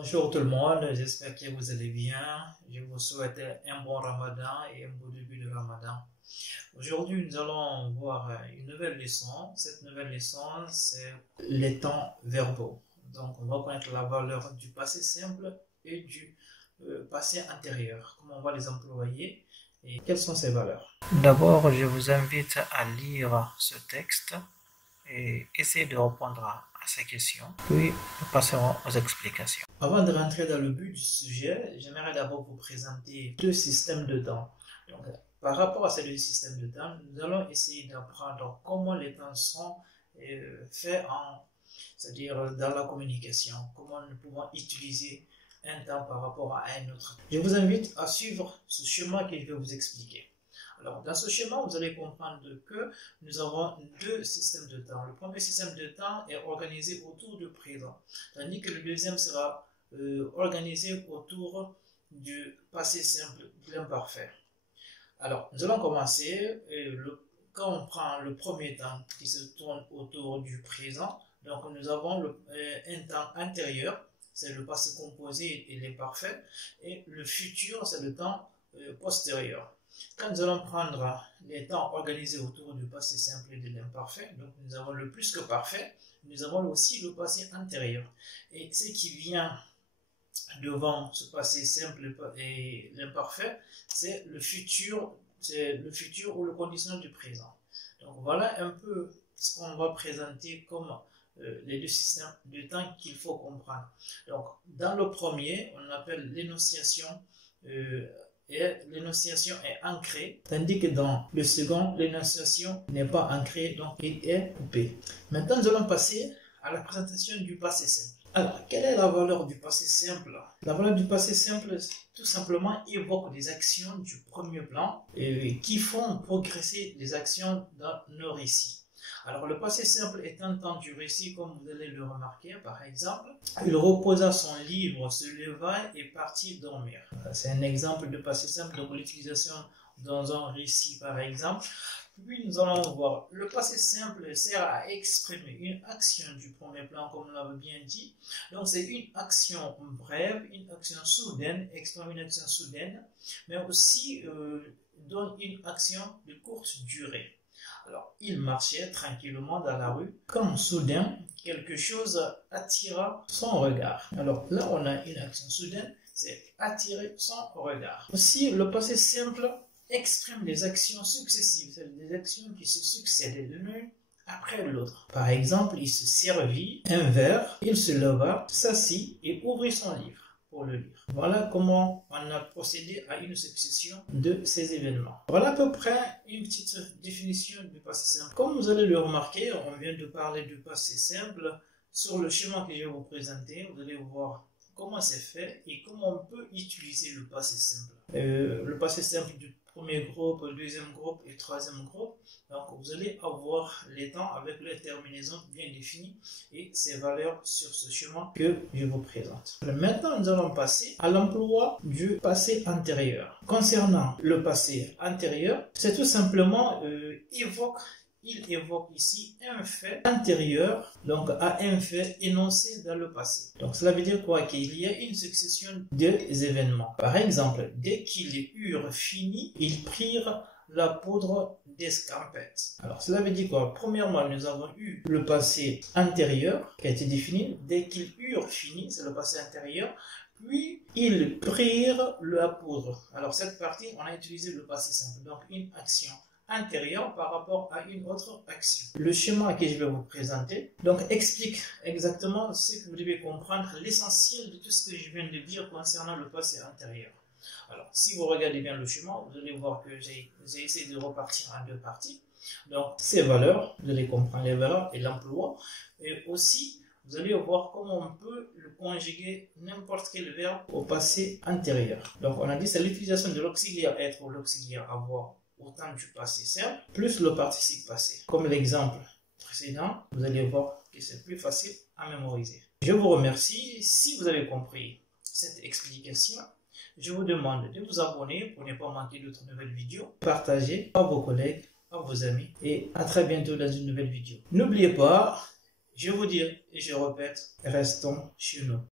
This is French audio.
Bonjour tout le monde, j'espère que vous allez bien. Je vous souhaite un bon Ramadan et un bon début de Ramadan. Aujourd'hui, nous allons voir une nouvelle leçon. Cette nouvelle leçon, c'est les temps verbaux. Donc, on va connaître la valeur du passé simple et du passé antérieur. Comment on va les employer et quelles sont ces valeurs. D'abord, je vous invite à lire ce texte et essayer de répondre à ces questions. Puis, nous passerons aux explications. Avant de rentrer dans le but du sujet, j'aimerais d'abord vous présenter deux systèmes de temps. Donc, par rapport à ces deux systèmes de temps, nous allons essayer d'apprendre comment les temps sont faits c'est-à-dire dans la communication, comment nous pouvons utiliser un temps par rapport à un autre. Je vous invite à suivre ce schéma que je vais vous expliquer. Alors, dans ce schéma, vous allez comprendre que nous avons deux systèmes de temps. Le premier système de temps est organisé autour du présent, tandis que le deuxième sera organisé autour du passé simple, de l'imparfait. Alors, nous allons commencer. Quand on prend le premier temps qui se tourne autour du présent, donc nous avons un temps antérieur, c'est le passé composé et l'imparfait, et le futur, c'est le temps postérieur. Quand nous allons prendre les temps organisés autour du passé simple et de l'imparfait, donc nous avons le plus que parfait, nous avons aussi le passé antérieur. Et ce qui vient devant ce passé simple et l'imparfait, c'est le futur ou le conditionnel du présent. Donc voilà un peu ce qu'on va présenter comme les deux systèmes de temps qu'il faut comprendre. Donc dans le premier, on appelle l'énonciation et l'énonciation est ancrée, tandis que dans le second, l'énonciation n'est pas ancrée, donc il est coupé. Maintenant, nous allons passer à la présentation du passé simple. Alors, quelle est la valeur du passé simple? La valeur du passé simple, tout simplement, évoque des actions du premier plan qui font progresser les actions dans nos récits. Alors, le passé simple est un temps du récit, comme vous allez le remarquer, par exemple. Il reposa son livre, se leva et partit dormir. C'est un exemple de passé simple, donc l'utilisation dans un récit, par exemple. Puis nous allons voir, le passé simple sert à exprimer une action du premier plan, comme on l'avait bien dit. Donc c'est une action brève, une action soudaine, exprime une action soudaine, mais aussi donne une action de courte durée. Alors, il marchait tranquillement dans la rue, quand soudain, quelque chose attira son regard. Alors là, on a une action soudaine, c'est attirer son regard. Aussi, le passé simple exprime des actions successives, c'est-à-dire des actions qui se succèdent l'une après l'autre. Par exemple, il se servit un verre, il se leva, s'assit et ouvrit son livre pour le lire. Voilà comment on a procédé à une succession de ces événements. Voilà à peu près une petite définition du passé simple. Comme vous allez le remarquer, on vient de parler du passé simple. Sur le schéma que je vais vous présenter, vous allez voir comment c'est fait et comment on peut utiliser le passé simple. Le passé simple du premier groupe, le deuxième groupe et le troisième groupe. Donc vous allez avoir les temps avec les terminaisons bien définies et ces valeurs sur ce schéma que je vous présente. Maintenant, nous allons passer à l'emploi du passé antérieur. Concernant le passé antérieur, c'est tout simplement il évoque ici un fait antérieur, donc à un fait énoncé dans le passé. Donc cela veut dire quoi? Qu'il y a une succession d'événements. Par exemple, dès qu'ils eurent fini, ils prirent la poudre d'escampette. Alors cela veut dire quoi? Premièrement, nous avons eu le passé antérieur qui a été défini. Dès qu'ils eurent fini, c'est le passé antérieur. Puis, ils prirent la poudre. Alors cette partie, on a utilisé le passé simple. Donc une action antérieure par rapport à une autre action. Le schéma que je vais vous présenter donc explique exactement ce que vous devez comprendre, l'essentiel de tout ce que je viens de dire concernant le passé antérieur. Alors, si vous regardez bien le schéma, vous allez voir que j'ai essayé de repartir en deux parties. Donc, ces valeurs, vous allez comprendre les valeurs et l'emploi. Et aussi, vous allez voir comment on peut le conjuguer n'importe quel verbe au passé antérieur. Donc, on a dit c'est l'utilisation de l'auxiliaire être ou l'auxiliaire avoir au temps du passé simple, plus le participe passé. Comme l'exemple précédent, vous allez voir que c'est plus facile à mémoriser. Je vous remercie. Si vous avez compris cette explication, je vous demande de vous abonner pour ne pas manquer d'autres nouvelles vidéos. Partagez à vos collègues, à vos amis et à très bientôt dans une nouvelle vidéo. N'oubliez pas, je vous dis et je répète, restons chez nous.